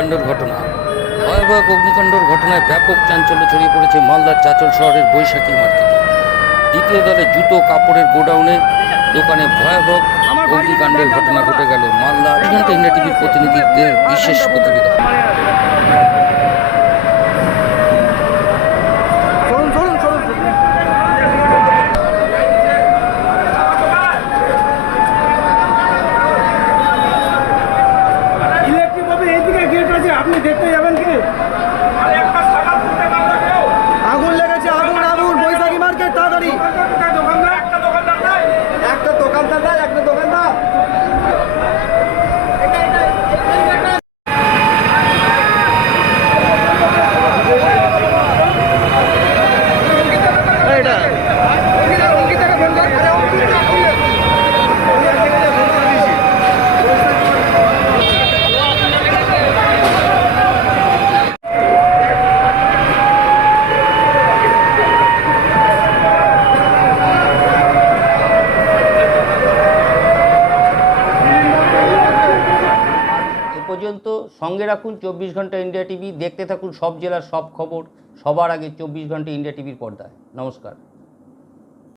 অগ্নিকাণ্ডের ঘটনা। ভয়াবহ অগ্নিকাণ্ডের ঘটনায় ব্যাপক চাঞ্চল্য ছড়িয়ে পড়েছে মালদার চাঁচল শহরের বৈশাখী মার্কেটে। দ্বিতীয় দলে জুতো কাপড়ের গোডাউনে দোকানে ভয়াবহ অগ্নিকাণ্ডের ঘটনা ঘটে গেল। মালদা 24 ঘন্টা ইন্ডিয়া টিভির প্রতিনিধিদের বিশেষ প্রতিবেদন। আপনি দেখতে যাবেন কি? আগুন লেগেছে, আগুন আগুন বৈশাখী মার্কেট, তাড়াতাড়ি। একটা দোকানদার পর্যন্ত সঙ্গে রাখুন 24 ঘন্টা ইন্ডিয়া টিভি। দেখতে থাকুন সব জেলার সব খবর সবার আগে 24 ঘন্টা ইন্ডিয়া টিভির পর্দায়। নমস্কার।